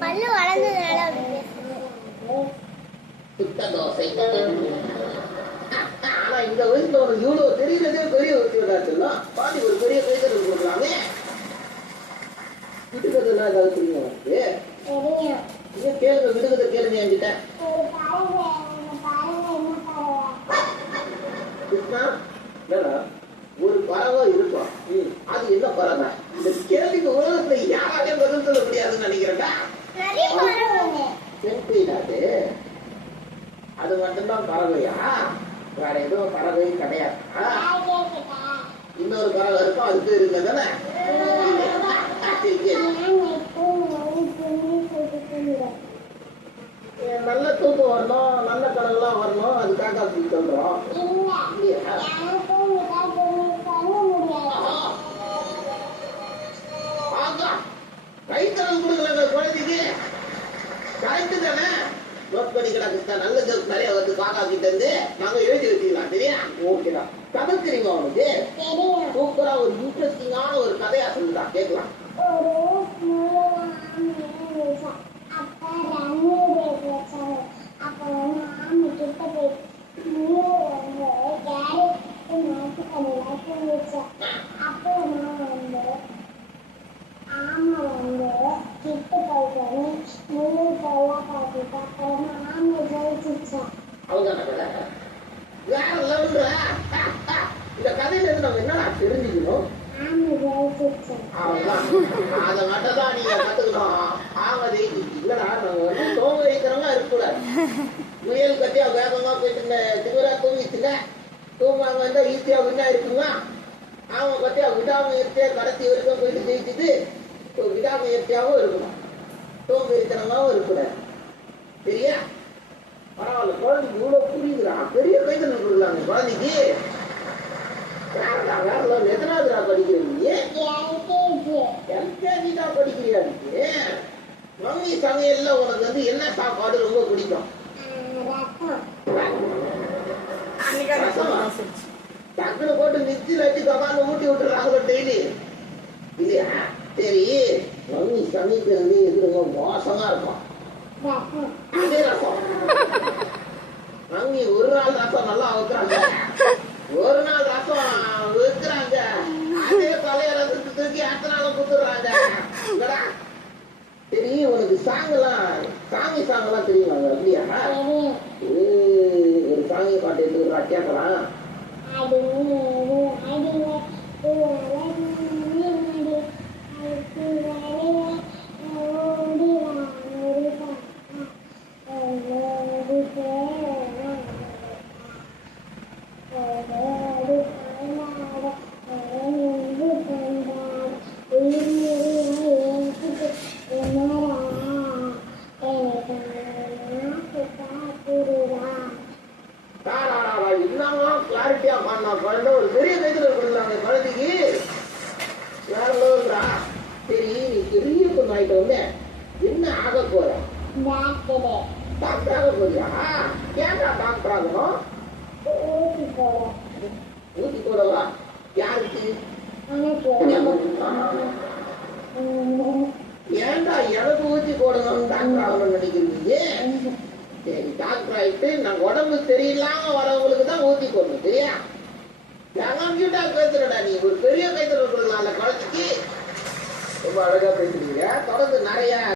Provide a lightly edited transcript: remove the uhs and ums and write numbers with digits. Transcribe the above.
பல்லு வளர்ந்ததுனால சுத்த தோசை. ஆனா இந்த வயசுல உனக்கு இவ்வளவு தெரியறதே பெரிய விஷயம் சொல்லும். பாதி ஒரு பெரிய கைத்தறி கொடுக்கலாமே. விடுகதை ஏதாவது தெரியும் உனக்கு? கேளுங்க, விடுகதை கேளுங்க என்கிட்ட. கிருஷ்ணா, ஒரு பறவை இருக்கும். அது என்ன பறவை? இந்த கேள்விக்கு உலகத்துல யாராலே பதில் சொல்ல முடியாதுன்னு நினைக்கிறேன்டா. அது மட்டும்தான் பறவையா? வேற எதுவும் பறவை கிடையாது. இன்னொரு பறவை இருக்கும், அது பேரு தானே? நல்ல தூக்கம் வரணும், நல்ல கனவுலாம் வரணும், அதுக்காக அப்படி சொல்றோம். கைத்தறல் கொடுக்கல குழந்தைக்கு. கரெக்டு தானே? நோட் பண்ணி கிடக்குதா? நல்ல ஜோக் நிறைய வந்து காக்கா கிட்ட இருந்து நாங்க எழுதி வச்சுக்கலாம். சரியா? ஓகேடா. கதை தெரியுமா உனக்கு? சூப்பரா ஒரு இன்ட்ரெஸ்டிங்கான ஒரு கதையா சொல்லுடா, கேட்கலாம். இந்த கதையில இருந்து நம்ம என்னடா தெரிஞ்சுக்கணும்? அதை மட்டும் தான் நீங்க கத்துக்கணும். ஆமதி இல்லடா, நம்ம வந்து சோம்பேறித்தனமா இருக்கக்கூடாது. முயல் கட்டியா வேகமா போயிட்டு திவரா தூங்கிச்சுங்க. தூங்காம இருந்தா ஈஸியா விட்டா இருக்குங்க. அவன் கட்டியா விடாமுயற்சியா கடைசி வரைக்கும் போயிட்டு ஜெயிச்சுட்டு விடாமுயற்சியாவும் இருக்கணும். சோம்பேறித்தனமாவும் இருக்கக்கூடாது. சரியா? பரவாயில்ல, குழந்தைக்கு இவ்வளவு புரியுதுடா. பெரிய கைத்தறல் கொடுக்கலாங்க குழந்தைக்கு. எத்தனாவதுடா படிக்கிறீங்க? எல்கேஜி தான் படிக்கிறியா? மம்மி சமையல்ல உனக்கு வந்து என்ன சாப்பாடு ரொம்ப பிடிக்கும்? டக்குனு போட்டு மிக்சியில் வச்சு கபால ஊட்டி விட்டுறாங்க டெய்லி இல்லையா? சரி, மம்மி சமைக்கிறது எது ரொம்ப மோசமா இருக்கும்? அதே ரசம். மம்மி ஒரு நாள் ரசம் நல்லா வைக்கிறாங்க, ஒரு நாள் ரசம் வைக்கிறாங்க, அதே பழைய ரசத்தை தூக்கி அடுத்த நாளும் குத்துறாங்க. சரி, உனக்கு சாமி சாங்கெல்லாம் தெரியுமாங்க? அப்படியா? ஒரு சாமி பாட்டு எடுத்துக்கிறா, கேட்கலாம். கிளாரிட்டியா பண்ணா குழந்தை. ஒரு பெரிய கைத்தறல் கொடுக்குறாங்க குழந்தைக்கு. வேறா? சரி, நீ பெரிய பொண்ணு ஆயிட்ட வந்து என்ன ஆக போற? டாக்டர் ஆக போறியா? ஏன்டா டாக்டர் ஆகணும்? ஊசி போடவா? யாருக்கு? ஏன்டா எனக்கு ஊசி போடணும்னு டாக்டர் ஆகணும்னு நினைக்கிறீங்க? சரி, டாக்டர் ஆயிட்டு நான் உடம்பு சரியில்லாம வரவங்களுக்கு தான் ஊசி போடணும். சரியா? பேசுறடா, நீ ஒரு பெரிய கைத்தறல் கொடுக்கலாம்ல குழந்தைக்கு. ரொம்ப அழகா பேசுறீங்க. தொடர்ந்து நிறைய